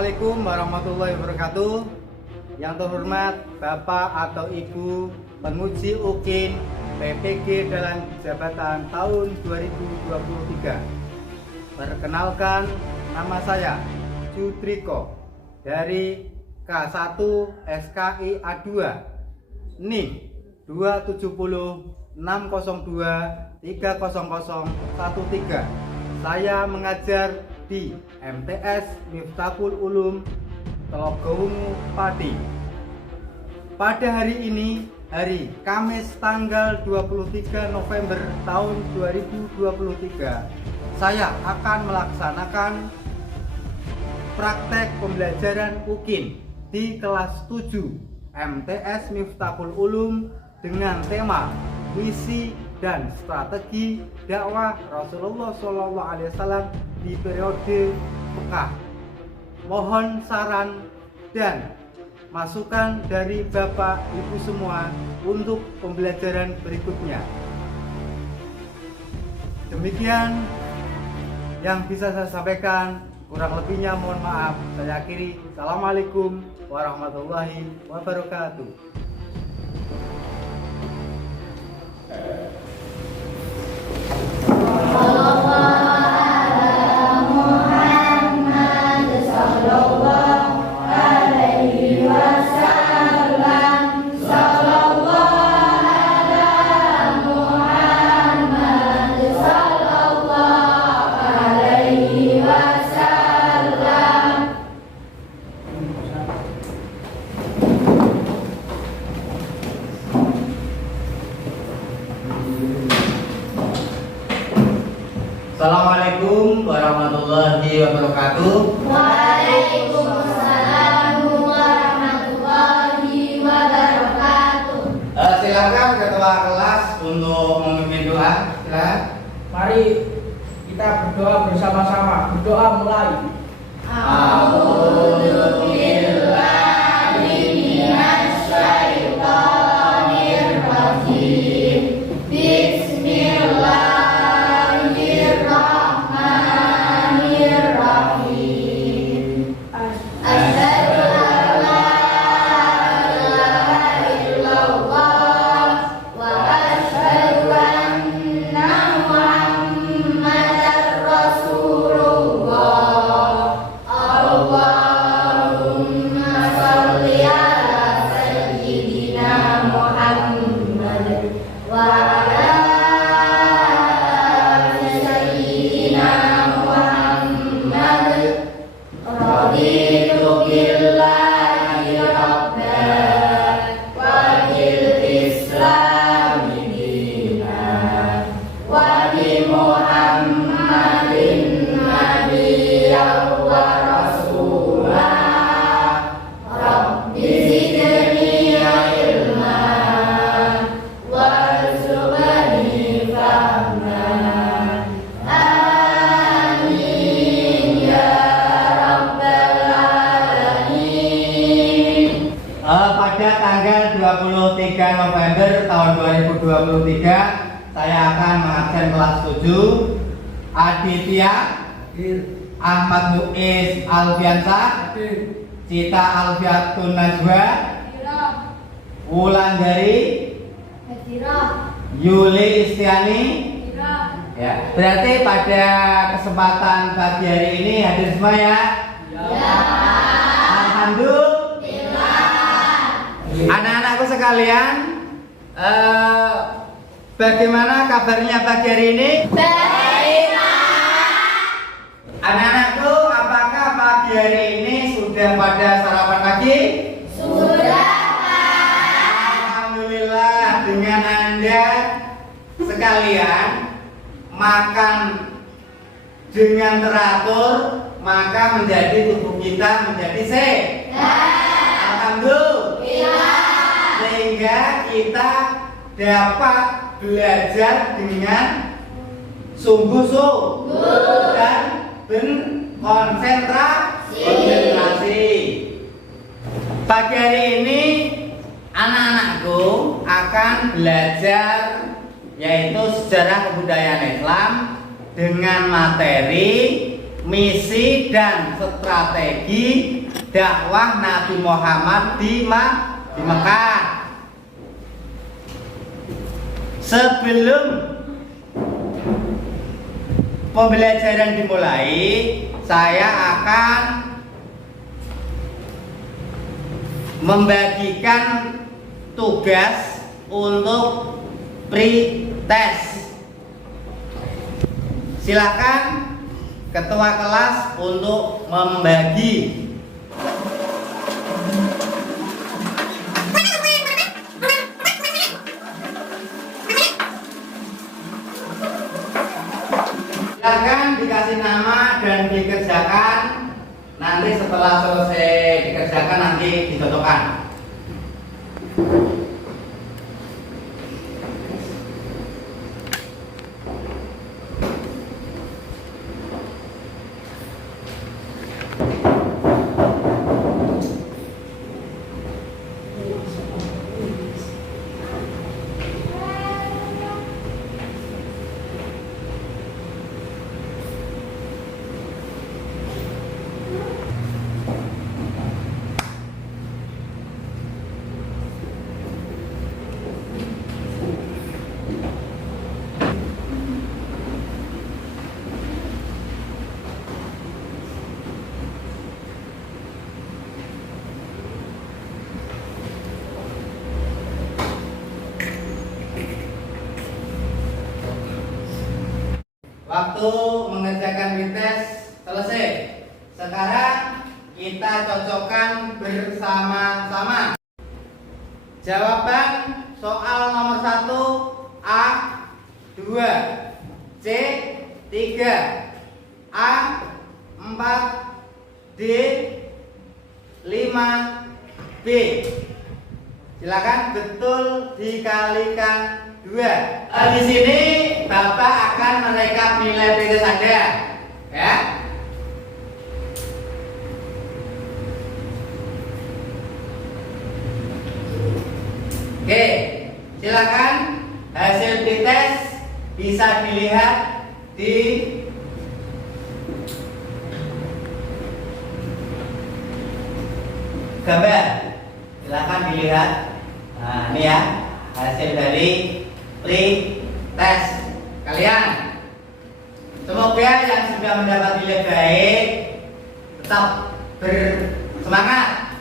Assalamualaikum warahmatullahi wabarakatuh. Yang terhormat Bapak atau Ibu Penguji UKIN PPG dalam jabatan tahun 2023. Perkenalkan, nama saya Jutriko dari K1 SKI A2 NIM 270 602 30013. Saya mengajar di MTS Miftahul Ulum Telogowungu Pati. Pada hari ini, hari Kamis tanggal 23 November tahun 2023, saya akan melaksanakan praktek pembelajaran UKIN di kelas 7 MTS Miftahul Ulum dengan tema misi dan strategi dakwah Rasulullah SAW di periode Mekah. Mohon saran dan masukan dari Bapak Ibu semua untuk pembelajaran berikutnya. Demikian yang bisa saya sampaikan, kurang lebihnya mohon maaf. Saya akhiri. Assalamualaikum warahmatullahi wabarakatuh. Assalamualaikum warahmatullahi wabarakatuh. Waalaikumsalam warahmatullahi wabarakatuh. Silakan ketua kelas untuk memimpin doa. Silakan. Mari kita berdoa bersama-sama. Berdoa mulai. Pada tanggal 23 November tahun 2023, saya akan mengajar kelas 7 Aditya Ahmad Muiz Alfiansa, Cita Alfiatun Najwa, Wulandari Yuli Istiani. Ya, berarti pada kesempatan pagi hari ini hadir semua ya? Ya. Alhamdulillah. Anak-anakku sekalian, bagaimana kabarnya pagi hari ini? Baik, Pak. Anak-anakku, apakah pagi hari ini sudah pada sarapan pagi? Sudah, Pak. Alhamdulillah, dengan Anda sekalian makan dengan teratur, maka menjadi tubuh kita menjadi sehat. Alhamdulillah. Sehingga kita dapat belajar dengan sungguh-sungguh dan konsentrasi. Pagi hari ini anak-anakku akan belajar yaitu sejarah kebudayaan Islam dengan materi misi dan strategi dakwah Nabi Muhammad di Mekah. Sebelum pembelajaran dimulai, saya akan membagikan tugas untuk pre-test. Silakan ketua kelas untuk membagi. Silakan dikasih nama dan dikerjakan. Nanti setelah selesai dikerjakan nanti dicocokkan. Waktu mengerjakan pretest selesai. Sekarang kita cocokkan bersama-sama. Jawaban soal nomor 1 A 2, C 3, A 4, D 5, B. Silakan betul dikalikan 2. Di sini Bapak akan merekap nilai pretest Anda, ya. Oke, silakan hasil pretest bisa dilihat di gambar. Silakan dilihat. Nah, ini ya hasil dari pretest kalian. Semoga yang sudah mendapat nilai baik tetap bersemangat.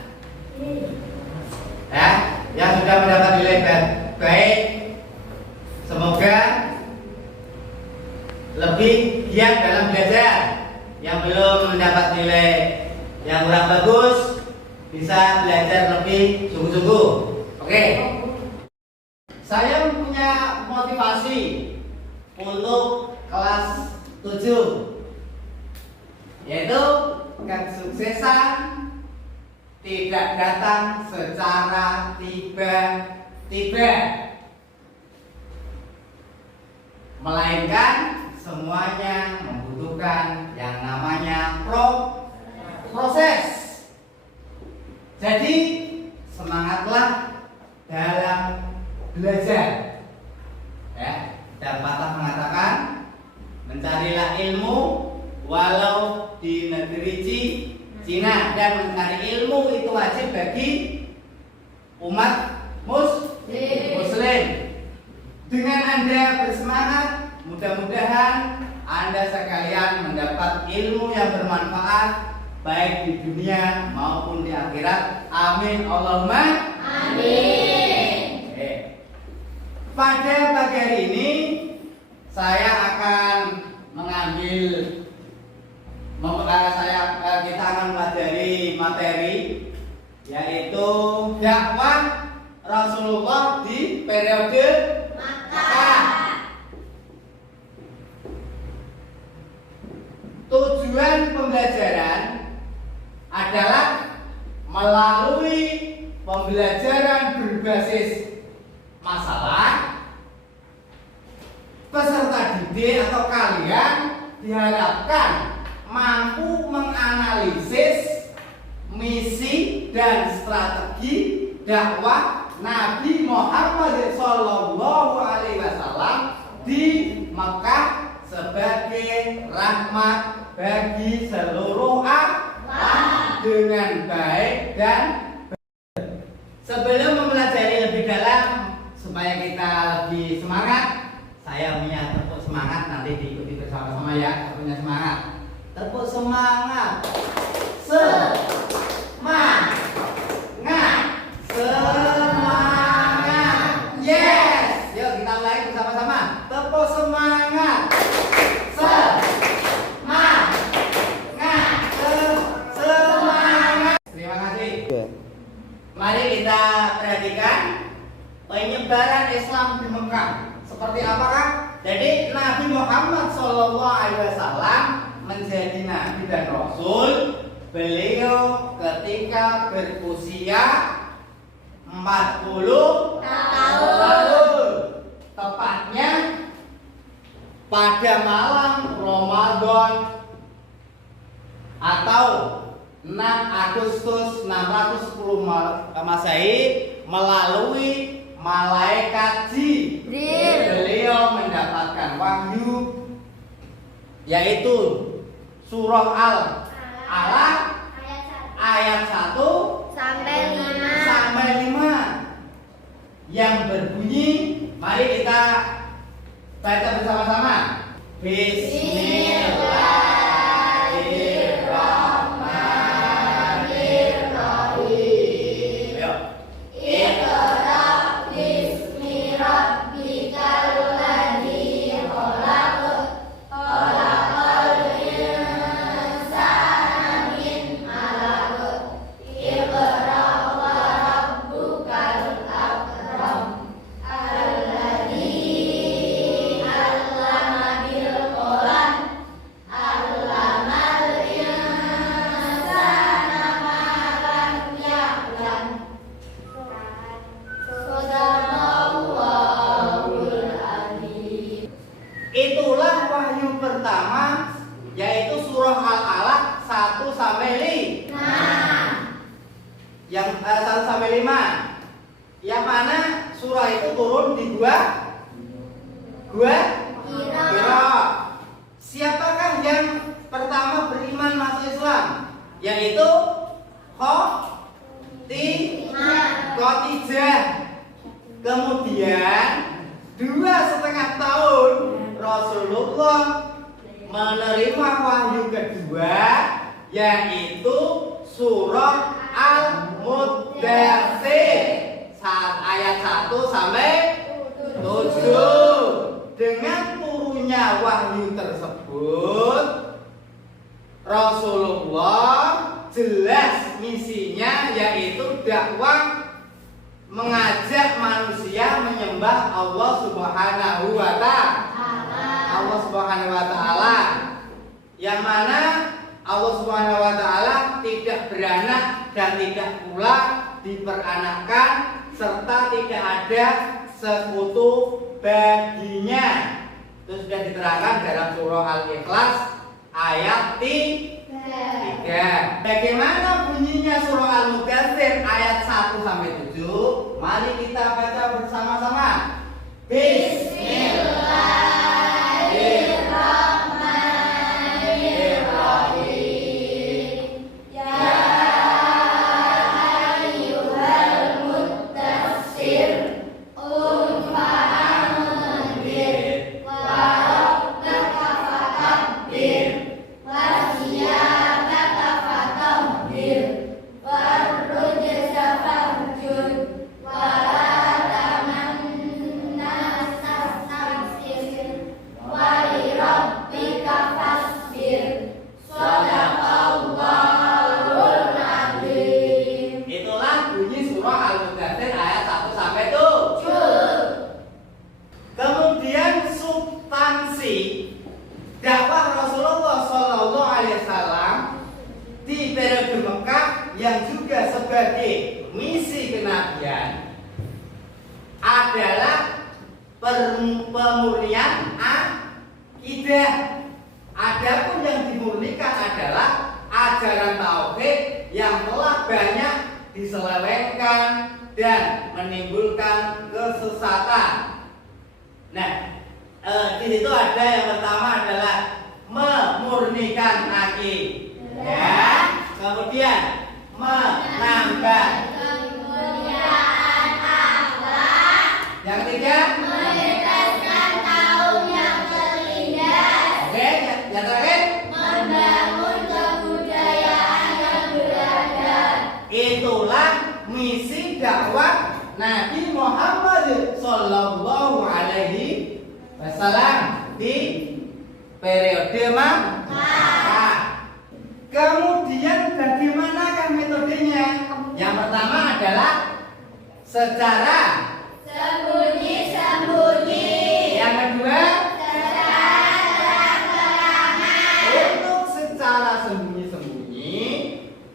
Ya, yang sudah mendapat nilai baik semoga lebih giat dalam belajar. Yang belum mendapat nilai yang kurang bagus bisa belajar lebih sungguh-sungguh. Oke. Saya punya motivasi untuk kelas 7, yaitu kesuksesan tidak datang secara tiba-tiba, melainkan semuanya membutuhkan yang namanya proses. Jadi semangatlah dalam belajar, ya. Dan patah mengatakan, mencarilah ilmu walau di negeri Cina, dan mencari ilmu itu wajib bagi umat muslim. Dengan Anda bersemangat, mudah-mudahan Anda sekalian mendapat ilmu yang bermanfaat baik di dunia maupun di akhirat. Amin Allahumma amin. Pada pagi hari ini saya akan kita akan mempelajari materi, yaitu dakwah Rasulullah di periode Makkah. Tujuan pembelajaran adalah melalui pembelajaran berbasis masalah, peserta didik atau kalian diharapkan mampu menganalisis misi dan strategi dakwah Nabi Muhammad SAW di Mekah sebagai rahmat bagi seluruh alam dengan baik dan benar. Sebelum mempelajari lebih dalam supaya kita lebih semangat, saya punya tepuk semangat, nanti diikuti bersama-sama ya. Saya punya semangat. Tepuk semangat. Semangat. Semangat. Yes. Yuk kita mulai bersama-sama. Tepuk semangat. Semangat. Semangat. Terima kasih. Mari kita perhatikan penyebaran Islam di Mekah. Seperti apakah? Jadi Nabi Muhammad SAW menjadi Nabi dan Rasul. Beliau ketika berusia 40 tahun. Tepatnya pada malam Ramadan atau 6 Agustus 610 Masehi melalui malaikat Jibril. Beliau mendapatkan wahyu yaitu surah Al-Alaq ayat 1 sampai 5 yang berbunyi, mari kita baca bersama-sama. Bismillahirrahmanirrahim. Ayo. Iqra bismi rabbikal ladzi khalaq. Khalaqal insana min 'alaq. Iqra wa rabbukal akram. Alladzi 'allama bil qalam. 'Allamal insana ma lam ya'lam. Sadaqallahul Azim. Itulah wahyu pertama, yaitu surah Al-Alaq 1 sampai 5. Yang 1 sampai 5. Yang mana surah itu turun di Gua Hira. Siapakah yang pertama beriman masuk Islam? Yaitu Khadijah. Kemudian 2,5 tahun Rasulullah menerima wahyu kedua, yaitu surah Al-Muddatsir ayat 1 sampai 7. Dengan turunnya wahyu tersebut, Rasulullah jelas misinya yaitu dakwah, mengajak manusia menyembah Allah Subhanahu wa Ta'ala. Yang mana Allah Subhanahu wa Ta'ala tidak beranak dan tidak pula diperanakkan, serta tidak ada sekutu baginya. Itu sudah diterangkan dalam surah Al-Ikhlas ayat 3. Bagaimana bunyinya surah Al-Muddatsir ayat 1 sampai 7? Mari kita baca bersama-sama. Bismillahirrahmanirrahim. Ya ayyuhal muddatsir, qum fa'anzir wa rabbaka fakabbir wa thiyabaka fatahhir warrujza fahjur wa la tamanna tastakthir wa li rabbika fasbir. Shadaqallahul Azim. Itulah bunyi surah Al-Muddatsir ayat 1 sampai 7. Kemudian substansi dakwah Rasulullah SAW di periode Mekah yang juga sebagai misi kenabian adalah pemurnian akidah. Adapun yang dimurnikan adalah ajaran tauhid yang telah banyak diselewengkan dan menimbulkan kesesatan. Nah, di situ ada yang pertama adalah memurnikan akidah. Kemudian menambah. kemuliaan akhlak, Yang ketiga, menegaskan kaum yang tertindas, oke, yang terakhir, membangun kebudayaan yang beradab. itulah misi dakwah Nabi Muhammad Sallallahu Alaihi Wasallam di periode Makkah. Kemudian bagaimanakah metodenya? Yang pertama adalah secara, Sembunyi-sembunyi, yang kedua secara terang-terangan, untuk secara sembunyi-sembunyi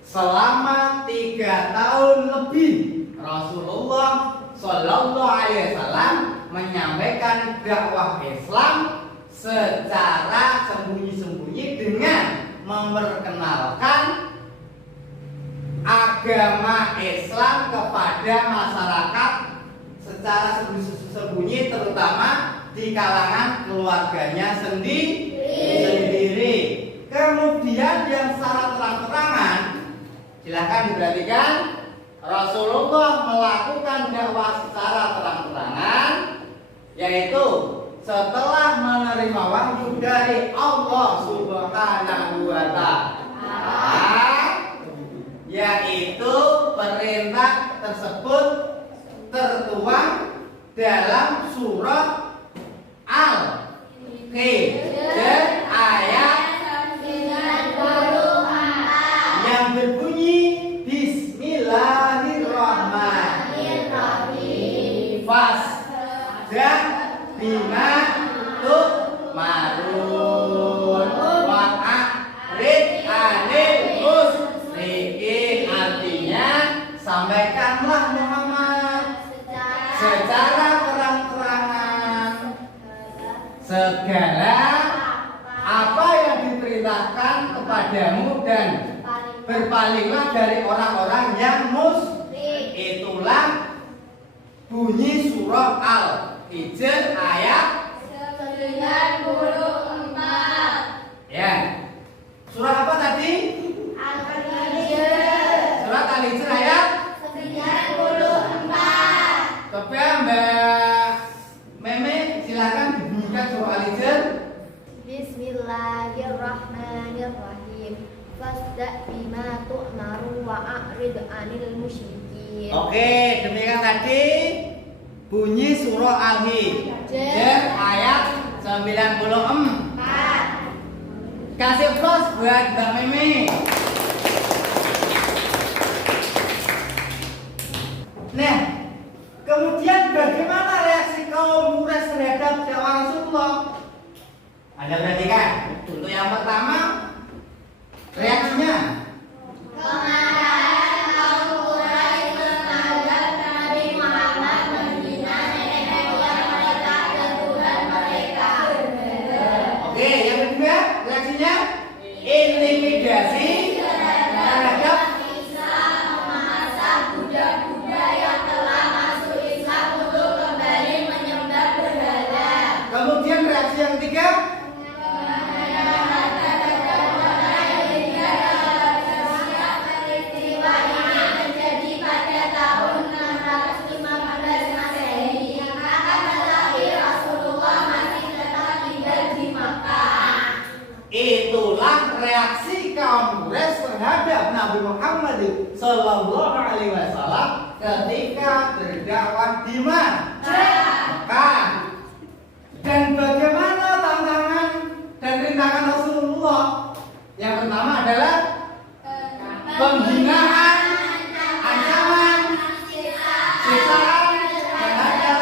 selama 3 tahun lebih Rasulullah Sallallahu Alaihi Wasallam menyampaikan dakwah Islam secara sembunyi-sembunyi dengan memperkenalkan agama Islam kepada masyarakat secara sembunyi, terutama di kalangan keluarganya sendiri. Kemudian yang secara terang-terangan, silahkan diperhatikan, Rasulullah melakukan dakwah secara terang-terangan, yaitu setelah menerima wahyu dari Allah Subhanahu wa Ta'ala, yaitu perintah tersebut tertuang dalam surat Al-Hijr ayat 94. yang berbunyi Bismillahirrahmanirrahim. Fasdah bima tu'marun wa'arid anil musyrikin. Artinya, sampaikanlah Muhammad secara terang-terangan segala apa yang diperintahkan kepadamu dan berpalinglah dari orang-orang yang musyrik. Itulah bunyi surah Al-Hijr ayat 94. ya. Surah apa tadi? Al-Hijr Surat Al-Hijr ayat 94. coba Mbak Meme silakan dibunyikan surah Al-Hijr. Bismillahirrahmanirrahim. Fasda bima tu'maru wa a'rid 'anil musyrikin. Oke, demikian tadi bunyi surah Al-Hijr ayat 94. Kasih plus buat Mbak Meme. Nah, kemudian bagaimana reaksi kaum Quraisy terhadap dakwah Rasulullah? Anda perhatikan. Untuk yang pertama, reaksinya Kemarahan kaum Quraisy menganggap Nabi Muhammad menghina nenek moyang mereka dan Tuhan mereka. oke. Yang kedua, reaksinya intimidasi terhadap Islam memaksa budak-budak yang telah masuk Islam untuk kembali menyembah berhala. kemudian reaksi yang ketiga Peristiwa ini terjadi pada tahun 615 Masehi. Akan tetapi Rasulullah masih tetap tinggal di Makkah. itulah reaksi kaum Quraisy terhadap Nabi Muhammad Sallallahu Alaihi Wasallam ketika berdakwah di Makkah. Dan bagaimana tantangan dan rintangan Rasulullah? Yang pertama adalah penghinaan, ancaman, siksaan terhadap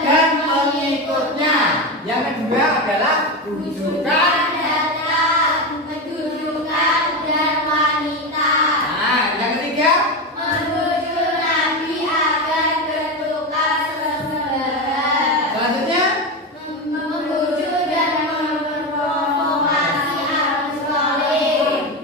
dan pengikutnya. Yang kedua adalah rujukan. Kedudukan dan wanita. Nah, yang ketiga Menuju Nabi agar bertukar sesembahan. selanjutnya Memuju dan memprovokasi arus balik.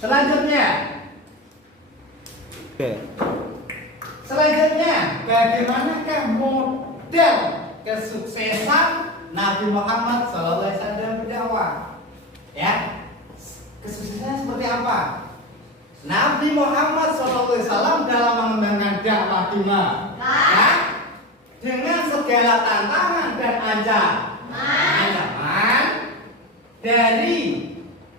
Selanjutnya, bagaimanakah model kesuksesan Nabi Muhammad SAW berdakwah? Ya, kesuksesannya seperti apa? Nabi Muhammad SAW dalam mengembangkan dakwah di Makkah dengan segala tantangan dan ancaman dari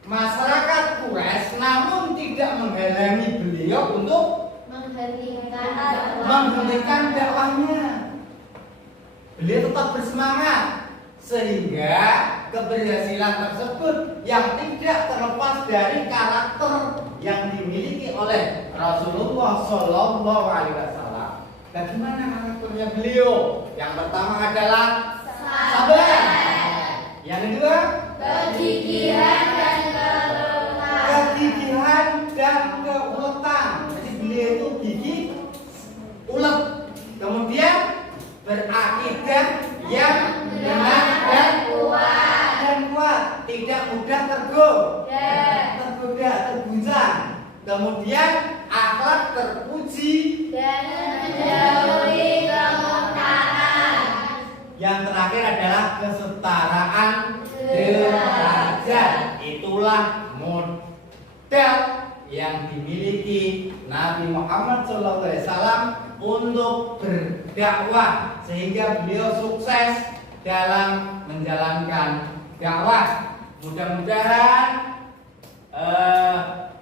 masyarakat Quraisy, namun tidak menghalangi beliau untuk menghentikan dakwahnya. Beliau tetap bersemangat sehingga keberhasilan tersebut yang tidak terlepas dari karakter yang dimiliki oleh Rasulullah Shallallahu Alaihi Wasallam. Bagaimana karakternya beliau? Yang pertama adalah sabar. Yang kedua, kegigihan dan keuletan. Jadi beliau itu gigih, ulet. Kemudian berakidah yang benar dan kuat, tidak mudah tergoda, terguncang. Kemudian akhlak terpuji dan menjauhi kemungkaran. Yang terakhir adalah kesetaraan derajat. Itulah model yang dimiliki Nabi Muhammad SAW untuk berdakwah sehingga beliau sukses dalam menjalankan dakwah. Mudah-mudahan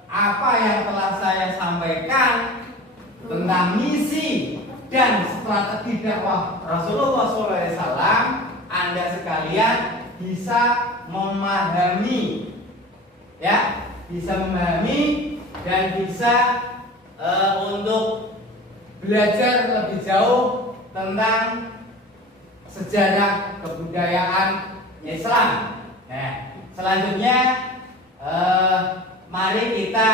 apa yang telah saya sampaikan tentang misi dan strategi dakwah Rasulullah SAW, Anda sekalian bisa memahami, ya, bisa memahami dan bisa untuk belajar lebih jauh tentang sejarah kebudayaan Islam. Nah, selanjutnya mari kita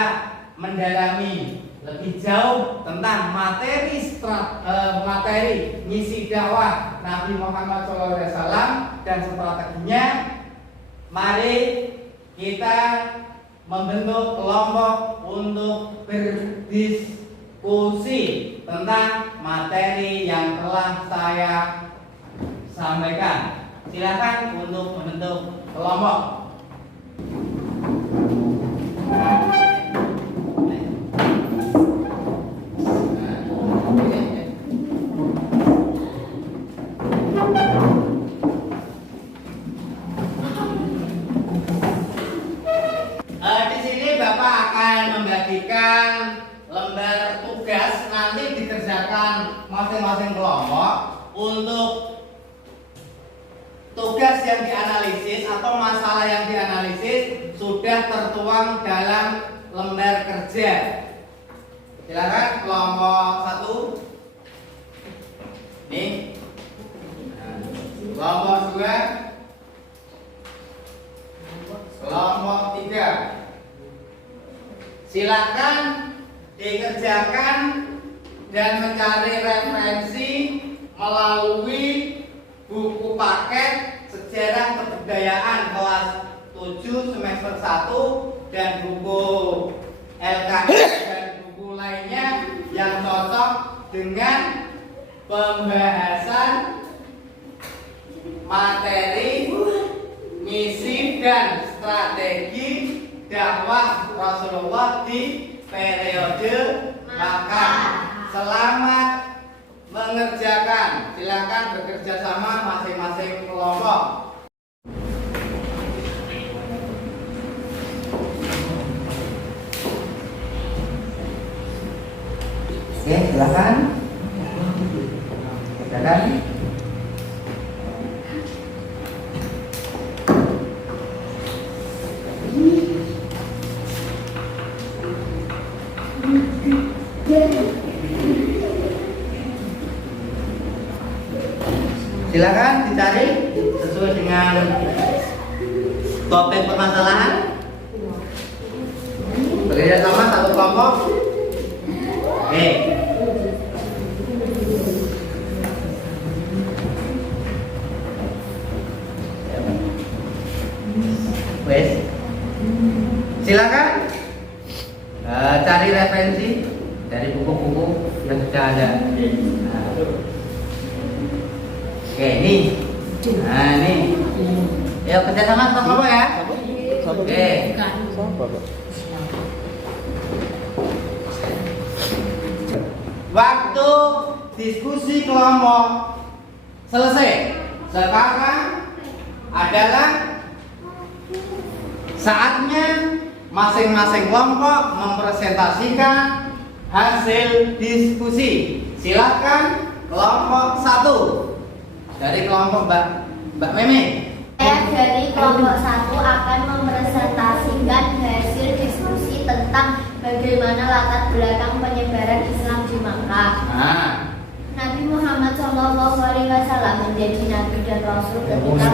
mendalami lebih jauh tentang materi misi dakwah Nabi Muhammad SAW dan strateginya. Mari kita membentuk kelompok untuk berdiskusi tentang materi yang telah saya sampaikan. Silakan untuk membentuk kelompok. Di sini Bapak akan membagikan lembar tugas, nanti dikerjakan masing-masing kelompok. Untuk tugas yang dianalisis atau masalah yang dianalisis sudah tertuang dalam lembar kerja. Silakan kelompok 1. Nih. Kelompok 2. Kelompok 3. Silakan dikerjakan dan mencari referensi melalui buku paket Sejarah Kebudayaan kelas 7 semester 1 dan buku LKS dan buku lainnya yang cocok dengan pembahasan materi misi dan strategi dakwah Rasulullah di periode Makkah. Selamat mengerjakan. Silakan bekerja sama masing-masing kelompok. Oke, silakan. Silakan. Silakan dicari sesuai dengan topik permasalahan. Bekerja sama satu kelompok. Oke. Wes. Silakan. cari referensi dari buku-buku yang sudah ada. Nah. Oke, ini. Nah, ini. Ya kerjasama sama ya. Oke. Waktu diskusi kelompok selesai. Sekarang adalah saatnya masing-masing kelompok mempresentasikan hasil diskusi. Silakan kelompok 1 dari kelompok Mbak Meme. Saya dari kelompok 1 akan mempresentasikan hasil diskusi tentang bagaimana latar belakang penyebaran Islam di Makkah. Nah, Nabi Muhammad SAW menjadi nabi dan rasul ketika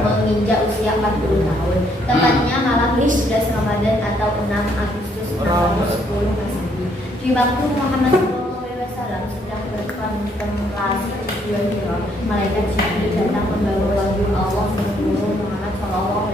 menginjak usia 40 tahun. Tepatnya malam 11 Ramadan atau 6 Agustus 610 Masehi. Di waktu Muhammad SAW sedang berkontemplasi tujuan Hira, malaikat Jibril datang membawa wahyu Allah menyuruh Muhammad SAW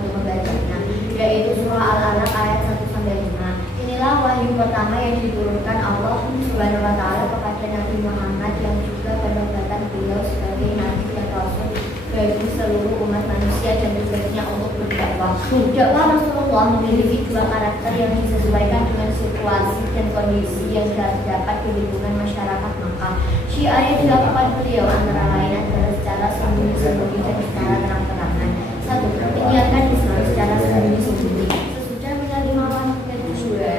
untuk membacanya, yaitu surah Al-Alaq ayat 1-5. Inilah wahyu pertama yang diturunkan Allah Subhanahu wa taala kepada Nabi Muhammad yang juga penobatan beliau sebagai nabi dan rasul bagi seluruh umat manusia dan tugasnya untuk berdakwah. Dakwah Rasulullah memiliki 2 karakter yang disesuaikan dengan situasi dan kondisi yang terdapat di lingkungan masyarakat Makkah. Syiar yang dilakukan beliau antara lain adalah secara sembunyi-sembunyi dan secara terang-terangan. 1. Menyiarkan Islam secara sembunyi-sembunyi. Sesudah menerima wahyu kedua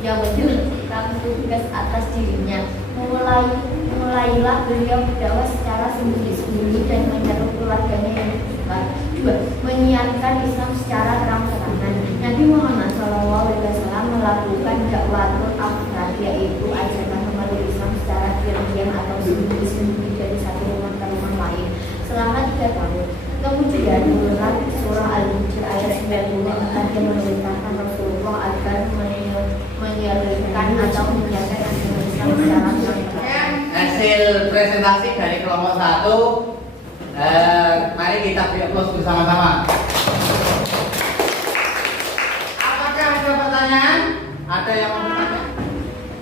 yang menjadikan tugas atas dirinya, mulailah beliau berdakwah secara sembunyi-sembunyi dan menyeru keluarganya yang tersebar. 2. Menyiarkan Islam secara terang-terangan. Nabi Muhammad SAW melakukan dakwatul afrad, yaitu ajaran memeluk Islam secara diam-diam atau sembunyi-sembunyi dari satu rumah ke rumah lain selama 3 tahun. Kemudian turunlah surah Al-Hijr ayat 90 yang memerintahkan Rasulullah agar menyiarkan atau menjaga agama Islam secara terang-terangan. hasil presentasi dari kelompok 1. Mari kita close bersama-sama. Apakah ada pertanyaan? Ada yang mau bertanya?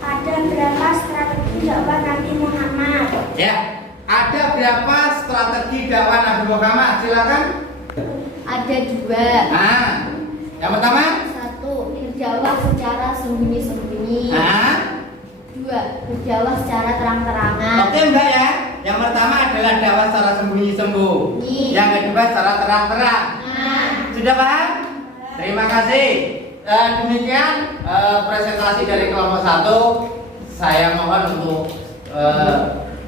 Ada berapa strategi dakwah Nabi Muhammad? Ya. Ada berapa strategi dakwah Nabi Muhammad? Silakan. Ada 2. Nah, yang pertama? 1. Berdakwah secara sembunyi-sembunyi. 2. Berdakwah secara terang-terangan. Oke enggak ya? Yang pertama adalah dakwah secara sembunyi-sembunyi. Yang kedua secara terang-terang. Sudah paham? Terima kasih. Demikian presentasi dari kelompok 1. Saya mohon untuk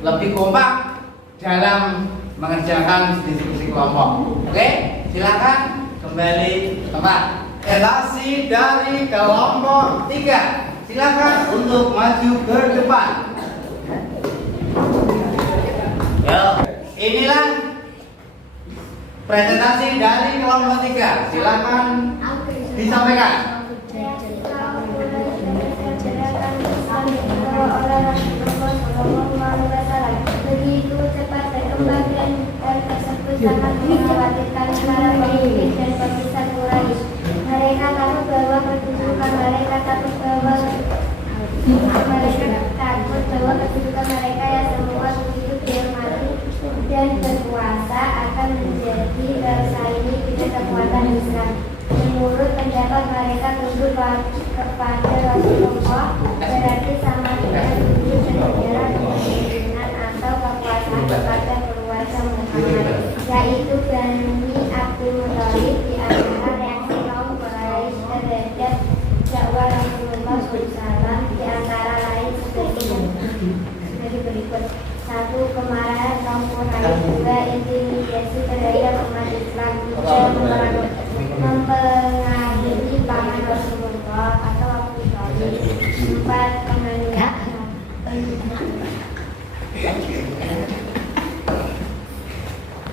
lebih kompak dalam mengerjakan diskusi kelompok. Oke, silakan kembali ke tempat. Elasi dari kelompok 3. Silakan untuk maju ke depan. Yo, inilah presentasi dari kelompok 3. Silakan disampaikan. Begitu cepat berkembang dan tersebut sangat mengkhawatirkan para pemimpin dan pembesar Quraisy. Mereka takut bahwa kedudukan mereka yang semua begitu dihormati dan berkuasa akan menjadi bersaing dengan kekuatan Islam. Menurut pendapat mereka tunduk kepada Rasulullah berarti sama dengan tunduk sejajar kepemimpinan atau kekuasaan kepada keluarga Muhammad, yaitu Bani Abdul Muthalib. Di antara reaksi kaum Quraisy terhadap dakwah Rasulullah SAW di antara lain sebagai berikut. 1. Kemarahan kaum Quraisy. 2. Intimidasi terhadap umat Islam. 3. Mempengaruhi paman Rasulullah atau Abu Thalib. 4. Penghinaan.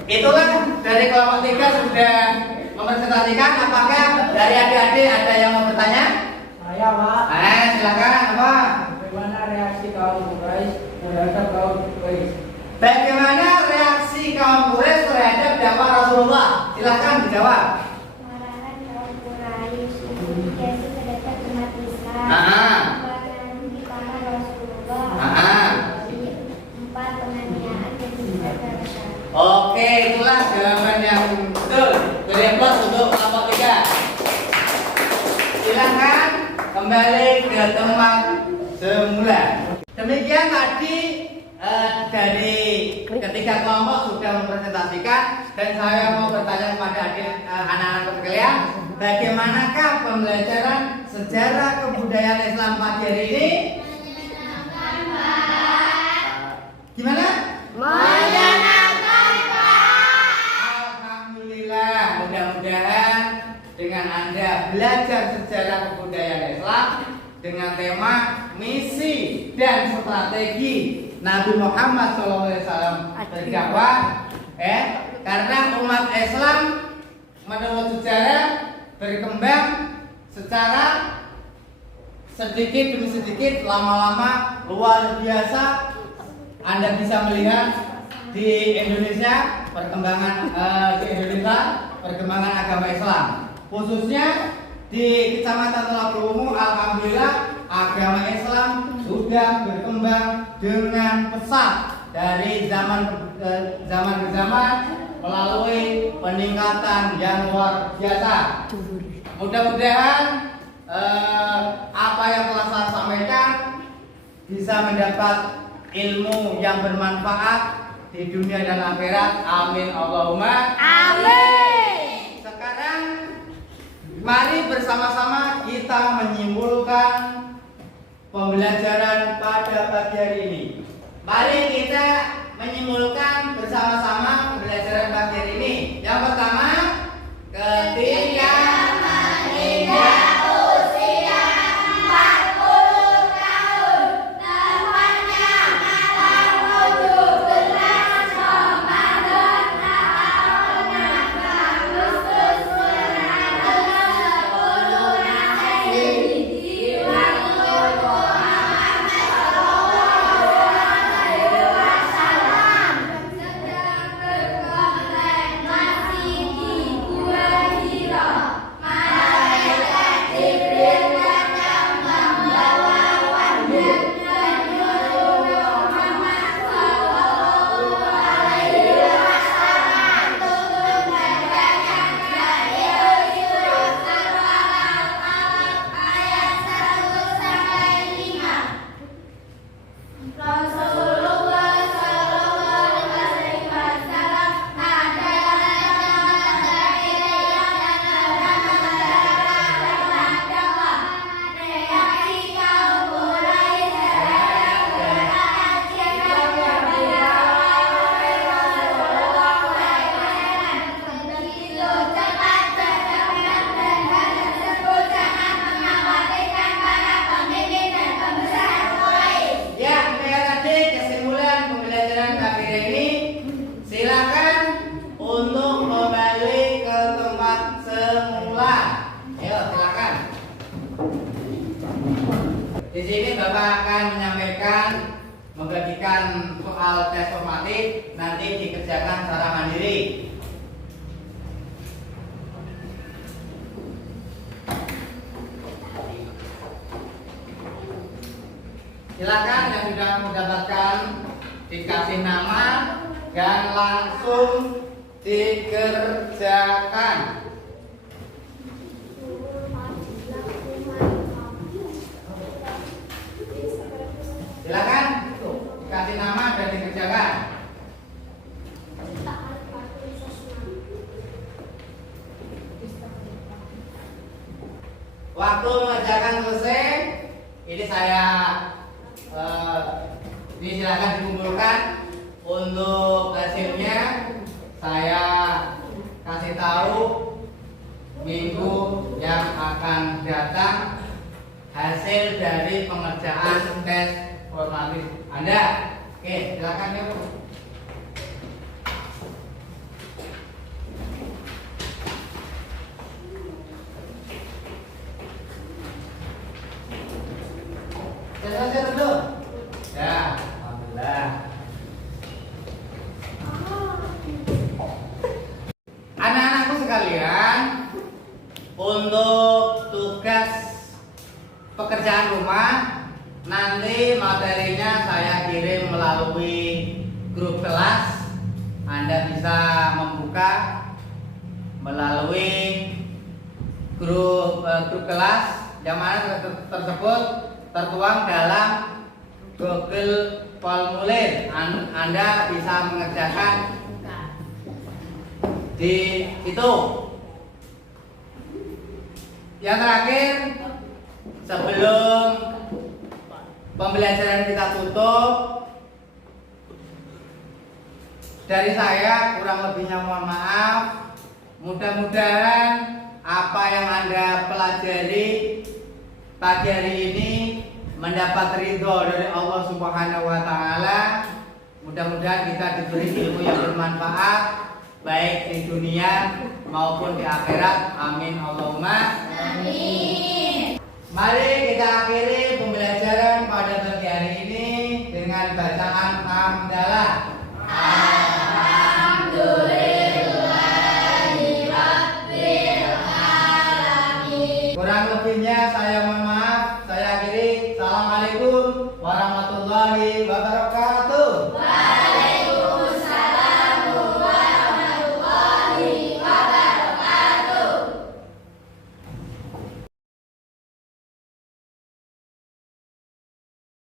Itulah dari kelompok 3 sudah mempresentasikan. Apakah dari adik-adik ada yang mau bertanya? Saya, Pak. Silakan. Apa? Bagaimana reaksi kaum Quraisy terhadap kaum Quraisy? Bagaimana reaksi kaum Quraisy terhadap dakwah Rasulullah? Silakan dijawab. Kemarahan kaum Quraisy. Intimidasi terhadap umat Islam. Oke, itulah jawaban yang betul. Beri aplaus untuk kelompok 3. Silakan kembali ke tempat semula. Demikian tadi dari ketiga kelompok sudah mempresentasikan, dan saya mau bertanya kepada anak-anak sekalian, bagaimanakah pembelajaran sejarah kebudayaan Islam pagi hari ini? Menyenangkan, Pak. Gimana? Menyenangkan, Pak. Alhamdulillah, mudah-mudahan dengan Anda belajar sejarah kebudayaan Islam dengan tema misi dan strategi Nabi Muhammad SAW berdakwah, karena umat Islam menurut sejarah berkembang secara sedikit demi sedikit, lama-lama luar biasa. Anda bisa melihat di Indonesia perkembangan agama Islam, khususnya di Kecamatan Teluk alhamdulillah agama Islam sudah berkembang dengan pesat dari zaman ke zaman melalui peningkatan yang luar biasa. Mudah-mudahan apa yang telah saya sampaikan bisa mendapat ilmu yang bermanfaat di dunia dan akhirat. Amin Allahumma Amin. Sekarang mari bersama-sama kita menyimpulkan pembelajaran pada pagi hari ini. Mari kita menyimpulkan bersama-sama pembelajaran pagi hari ini. Yang pertama, ketika menginjak usia 40 tahun, tepatnya tanggal 17 Ramadan tahun Agustus 1910 Masehi, di waktu Muhammad sallallahu alaihi wasallam sedang berkontemplasi di Gua Hira. Malaikat Jibril datang membawa wahyu dan menyuruh Muhammad sallallahu alaihi wasallam untuk membacakan dalil surah Al-Alaq ayat 1 sampai 5. Rasulullah sallallahu alaihi wasallam adalah jalan hidayah dan terang dakwah. Reaksi kaum Quraisy terhadap kedatangan Jibril wahai Rasulullah begitu cepat berkembang dan hal tersebut sangat mengkhawatirkan para pemimpin dan pembesar Quraisy. Ya, demikian tadi kesimpulan pembelajaran pagi ini. Silakan untuk kembali ke tempat semula. Ayo, silakan. Di sini Bapak akan menyampaikan, membagikan soal tes formatif, nanti dikerjakan secara mandiri. Silakan yang sudah mendapatkan dikasih nama dan langsung dikerjakan. Silakan dikasih nama dan dikerjakan. Waktu mengerjakan selesai, ini saya ini silakan dikumpulkan. Untuk hasilnya saya kasih tahu minggu yang akan datang hasil dari pengerjaan tes formatif Anda. Oke, silakan yuk. Selesai dulu. Ya, alhamdulillah. Anak-anakku sekalian, untuk tugas pekerjaan rumah nanti materinya saya kirim melalui grup kelas Anda bisa membuka melalui grup kelas yang mana tersebut tertuang dalam Google Formulir. Anda bisa mengerjakan di situ. Yang terakhir, sebelum pembelajaran kita tutup, dari saya kurang lebihnya mohon maaf. Mudah-mudahan apa yang Anda pelajari pagi hari ini mendapat ridho dari Allah Subhanahu wa taala. Mudah-mudahan kita diberi ilmu yang bermanfaat baik di dunia maupun di akhirat. Amin Allahumma amin. Mari kita akhiri pembelajaran pada pagi hari ini dengan bacaan hamdalah.